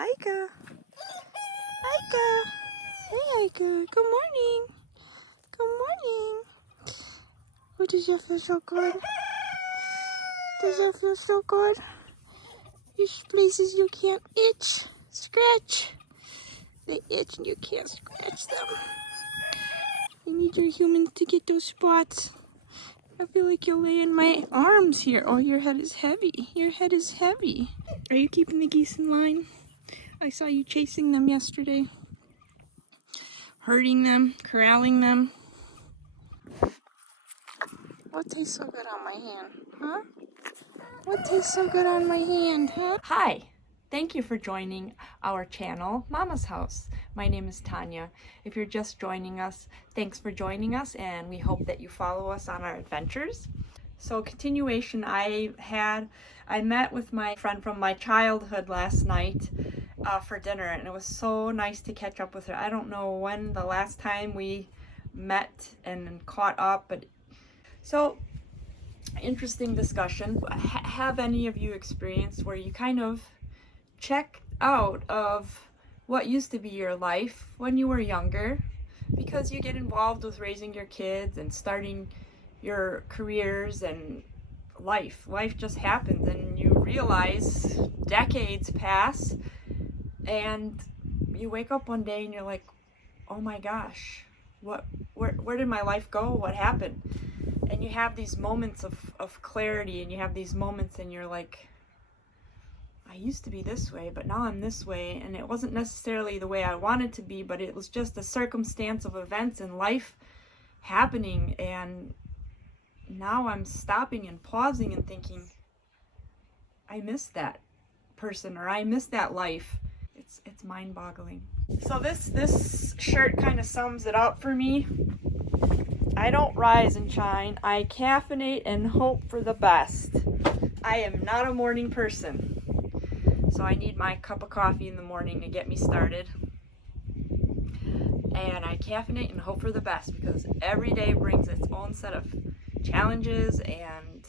Ika. Ika. Hey, Ika. Good morning. Good morning. Oh, does that feel so good? Does that feel so good? There's places you can't itch, scratch. They itch and you can't scratch them. I need your human to get those spots. I feel like you'll lay in my arms here. Oh, your head is heavy. Your head is heavy. Are you keeping the geese in line? I saw you chasing them yesterday. Herding them, corralling them. What tastes so good on my hand, huh? What tastes so good on my hand, huh? Hi, thank you for joining our channel, Mama's House. My name is Tanya. If you're just joining us, thanks for joining us, and we hope that you follow us on our adventures. So continuation, I met with my friend from my childhood last night for dinner, and it was so nice to catch up with her. I don't know when the last time we met and caught up, but so interesting discussion. Have any of you experienced where you kind of check out of what used to be your life when you were younger because you get involved with raising your kids and starting your careers and life just happens, and you realize decades pass and you wake up one day and you're like, oh my gosh, where did my life go? What happened? And you have these moments of clarity, and you have these moments and you're like, I used to be this way, but now I'm this way, and it wasn't necessarily the way I wanted to be, but it was just a circumstance of events in life happening, and now I'm stopping and pausing and thinking, I miss that person, or I miss that life. It's mind-boggling. So this shirt kind of sums it up for me. I don't rise and shine. I caffeinate and hope for the best. I am not a morning person. So I need my cup of coffee in the morning to get me started. And I caffeinate and hope for the best because every day brings its own set of challenges and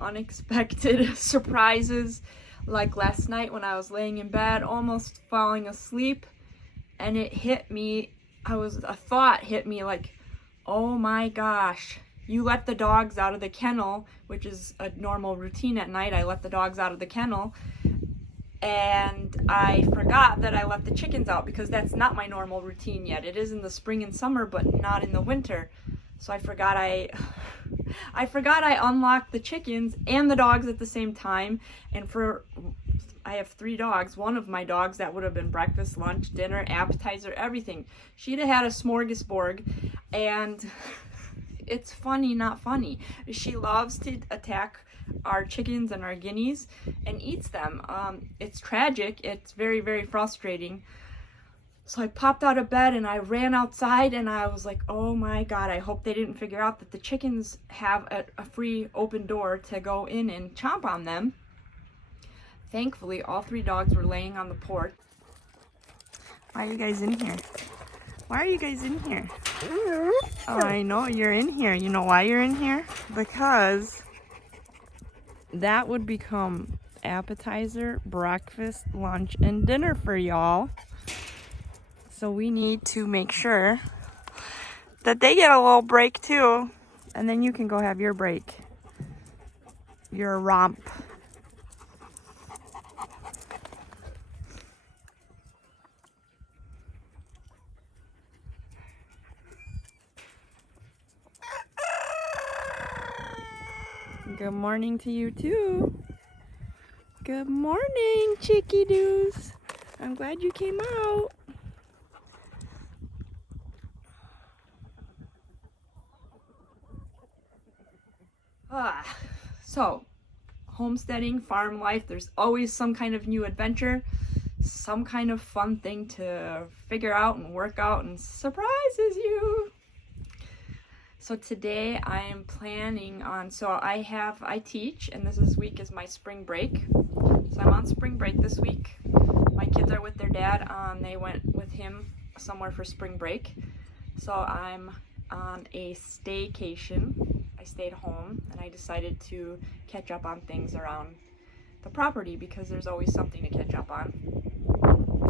unexpected surprises. Like last night when I was laying in bed, almost falling asleep, and it hit me. A thought hit me like, oh my gosh, you let the dogs out of the kennel, which is a normal routine at night. I let the dogs out of the kennel, and I forgot that I let the chickens out because that's not my normal routine yet. It is in the spring and summer, but not in the winter. So I forgot I unlocked the chickens and the dogs at the same time. And I have 3 dogs. One of my dogs, that would have been breakfast, lunch, dinner, appetizer, everything. She'd have had a smorgasbord, and it's funny, not funny. She loves to attack our chickens and our guineas and eats them. It's tragic. It's very, very frustrating. So I popped out of bed and I ran outside, and I was like, oh my God, I hope they didn't figure out that the chickens have a free open door to go in and chomp on them. Thankfully, all 3 dogs were laying on the porch. Why are you guys in here? Why are you guys in here? Oh, I know you're in here. You know why you're in here? Because that would become appetizer, breakfast, lunch, and dinner for y'all. So we need to make sure that they get a little break too. And then you can go have your break. Your romp. Good morning to you too. Good morning, chickie-doos. I'm glad you came out. So, homesteading, farm life, there's always some kind of new adventure, some kind of fun thing to figure out and work out, and surprises you. So today I am planning on, I teach, and this week is my spring break. So I'm on spring break this week. My kids are with their dad. They went with him somewhere for spring break. So I'm on a staycation. I stayed home and I decided to catch up on things around the property because there's always something to catch up on.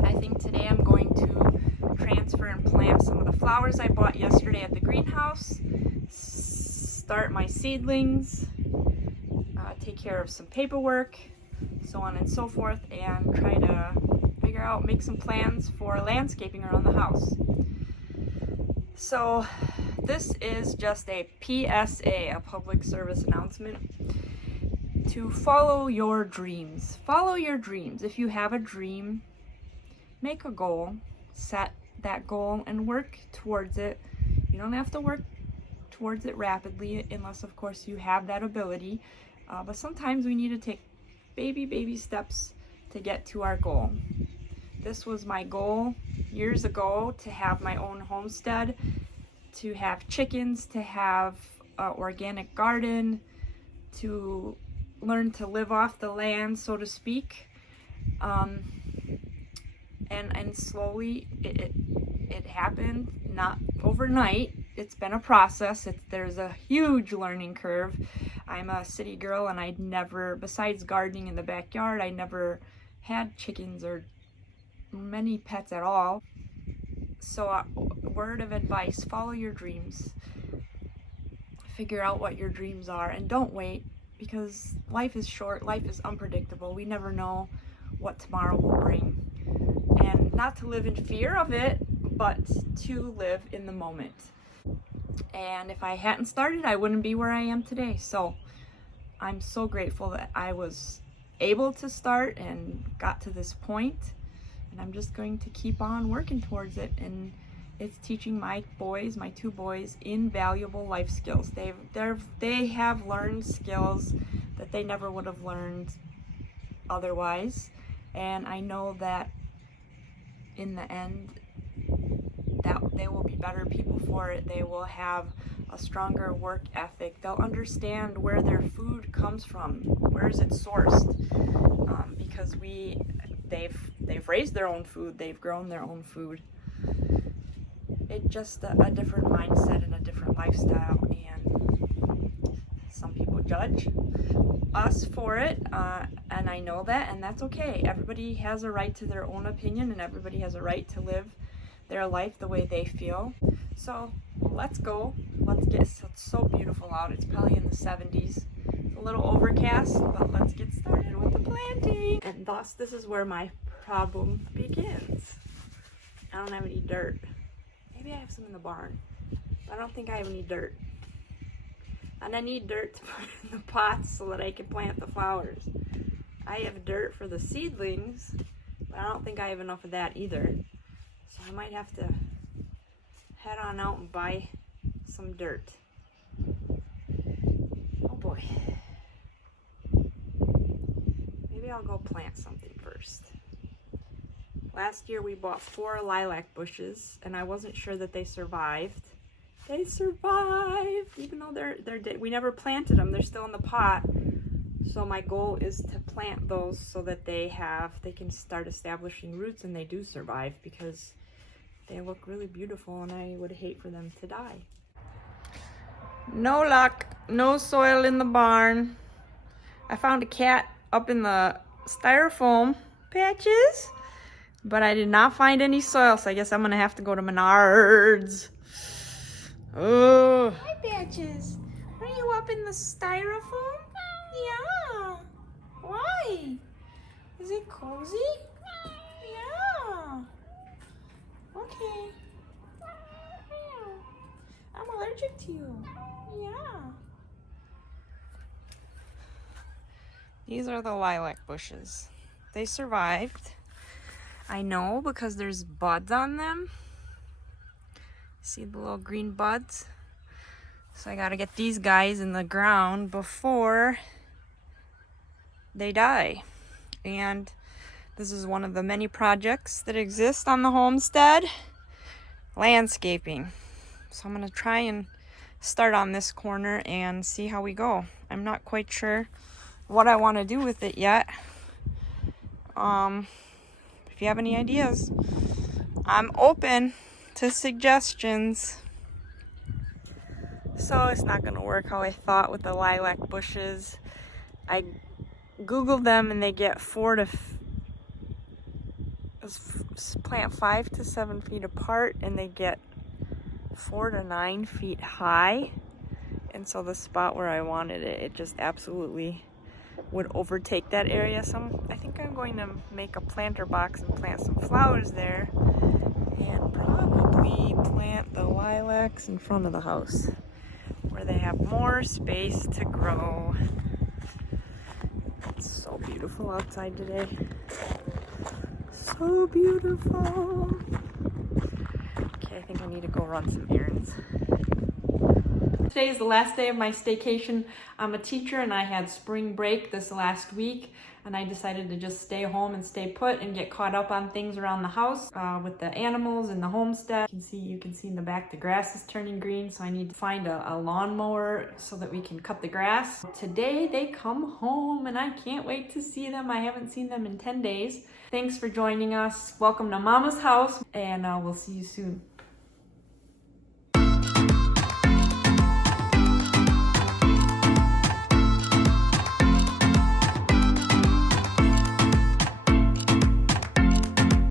I think today I'm going to transfer and plant some of the flowers I bought yesterday at the greenhouse, start my seedlings, take care of some paperwork, so on and so forth, and try to figure out, make some plans for landscaping around the house. So this is just a PSA, a public service announcement, to follow your dreams. Follow your dreams. If you have a dream, make a goal, set that goal and work towards it. You don't have to work towards it rapidly unless of course you have that ability, but sometimes we need to take baby steps to get to our goal. This was my goal years ago, to have my own homestead, to have chickens, to have an organic garden, to learn to live off the land, so to speak. And slowly it happened, not overnight. It's been a process. There's a huge learning curve. I'm a city girl, and I'd never, besides gardening in the backyard, I never had chickens or many pets at all. So word of advice, follow your dreams. Figure out what your dreams are, and don't wait, because life is short, life is unpredictable. We never know what tomorrow will bring. And not to live in fear of it, but to live in the moment. And if I hadn't started, I wouldn't be where I am today. So I'm so grateful that I was able to start and got to this point. And I'm just going to keep on working towards it. And it's teaching my boys, my two boys, invaluable life skills. They have learned skills that they never would have learned otherwise. And I know that in the end, that they will be better people for it. They will have a stronger work ethic. They'll understand where their food comes from, where is it sourced, because they've raised their own food, they've grown their own food. It's just a different mindset and a different lifestyle, and some people judge us for it, and I know that, and that's okay. Everybody has a right to their own opinion, and everybody has a right to live their life the way they feel. So let's go. It's so beautiful out. It's probably in the 70s. It's a little overcast, but let's get started with the planting. And thus, this is where my problem begins. I don't have any dirt. Maybe I have some in the barn, but I don't think I have any dirt. And I need dirt to put in the pots so that I can plant the flowers. I have dirt for the seedlings, but I don't think I have enough of that either. So I might have to head on out and buy some dirt. Oh boy. Maybe I'll go plant something first. Last year we bought 4 lilac bushes, and I wasn't sure that they survived. They survived, even though they're dead. We never planted them. They're still in the pot. So my goal is to plant those so that they can start establishing roots, and they do survive, because they look really beautiful, and I would hate for them to die. No luck. No soil in the barn. I found a cat up in the styrofoam patches, but I did not find any soil, so I guess I'm gonna have to go to Menards. Oh. Hi, Patches. Are you up in the styrofoam? Yeah. Why? Is it cozy? Yeah. Okay. I'm allergic to you. Yeah. These are the lilac bushes. They survived. I know, because there's buds on them. See the little green buds? So I gotta get these guys in the ground before they die. And this is one of the many projects that exist on the homestead. Landscaping. So I'm gonna try and start on this corner and see how we go. I'm not quite sure what I want to do with it yet. If you have any ideas, I'm open to suggestions. So it's not gonna work how I thought with the lilac bushes. I Googled them and they get plant 5 to 7 feet apart, and they get 4 to 9 feet high. And so the spot where I wanted it, it just absolutely would overtake that area. So I think I'm going to make a planter box and plant some flowers there, and probably plant the lilacs in front of the house where they have more space to grow. It's so beautiful outside today. So beautiful. Okay, I think I need to go run some errands. Today is the last day of my staycation. I'm a teacher and I had spring break this last week, and I decided to just stay home and stay put and get caught up on things around the house with the animals and the homestead. You can see in the back the grass is turning green, so I need to find a lawnmower so that we can cut the grass. Today they come home and I can't wait to see them. I haven't seen them in 10 days. Thanks for joining us. Welcome to Mama's house, and we'll see you soon.